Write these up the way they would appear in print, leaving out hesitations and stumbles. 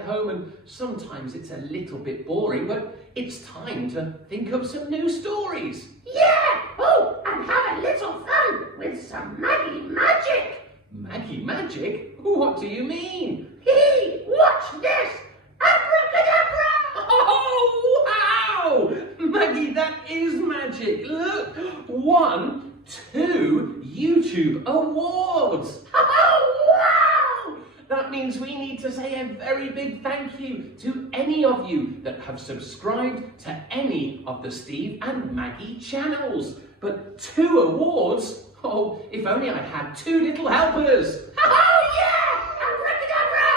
get home and sometimes it's a little bit boring, but it's time to think up some new stories. Yeah! Oh, and have a little fun with some Maggie magic. Maggie magic? What do you mean? Hee! Watch this! Abracadabra! Oh, wow! Maggie, that is magic. Look, 1, 2 YouTube awards. Oh, wow! That means we need to say a very big thank you to any of you that have subscribed to any of the Steve and Maggie channels. But 2 awards? Oh, if only I had 2 little helpers. Oh, yeah! Abracadabra!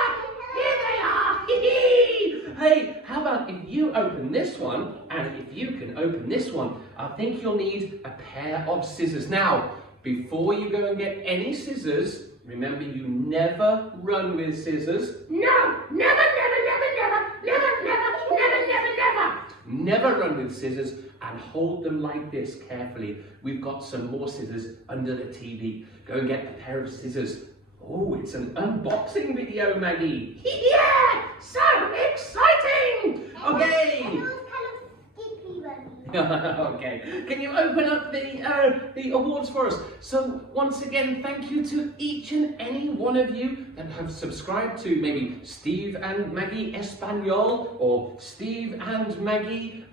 Here they are! Hey, how about if you open this one, and if you can open this one, I think you'll need a pair of scissors. Now, before you go and get any scissors, remember you never run with scissors. No! Never, never, never, never, never, never, never, never, never! Never run with scissors and hold them like this carefully. We've got some more scissors under the TV. Go and get a pair of scissors. Oh, it's an unboxing video, Maggie. Yeah! So exciting! Okay. Kind of Okay, can you open up the awards for us? So once again, thank you to each and any one of you that have subscribed to maybe Steve and Maggie Espanol or Steve and Maggie,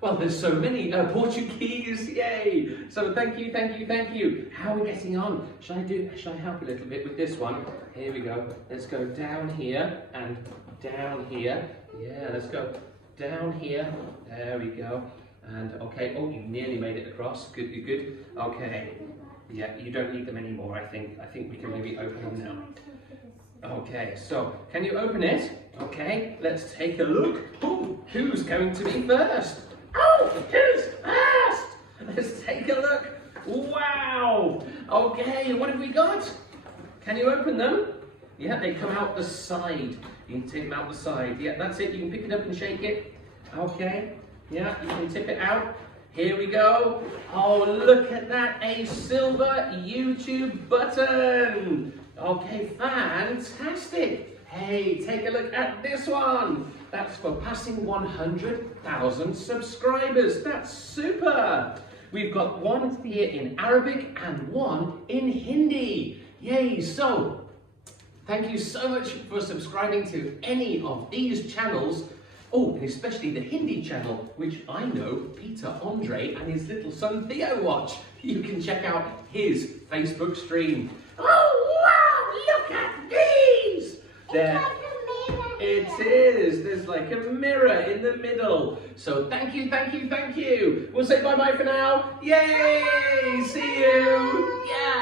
well, there's so many, Portuguese, yay! So thank you, thank you, thank you. How are we getting on? Shall I help a little bit with this one? Here we go. Let's go down here and down here. Yeah, let's go down here. There we go. And okay, oh, you nearly made it across. Good, good, good. Okay. Yeah, you don't need them anymore, I think. I think we can maybe open them now. Okay, so can you open it? Okay, let's take a look. Ooh, who's going to be first? Oh, who's first? Let's take a look. Wow! Okay, what have we got? Can you open them? Yeah, they come out the side. You can take them out the side. Yeah, that's it. You can pick it up and shake it. Okay. Yeah, you can tip it out. Here we go. Oh, look at that. A silver YouTube button. Okay, fantastic. Hey, take a look at this one. That's for passing 100,000 subscribers. That's super. We've got one here in Arabic and one in Hindi. Yay, so thank you so much for subscribing to any of these channels. Oh, and especially the Hindi channel, which I know Peter Andre and his little son Theo watch. You can check out his Facebook stream. Oh, wow! Look at these! There. It is. There's like a mirror in the middle. So thank you, thank you, thank you. We'll say bye-bye for now. Yay! See you. Yeah.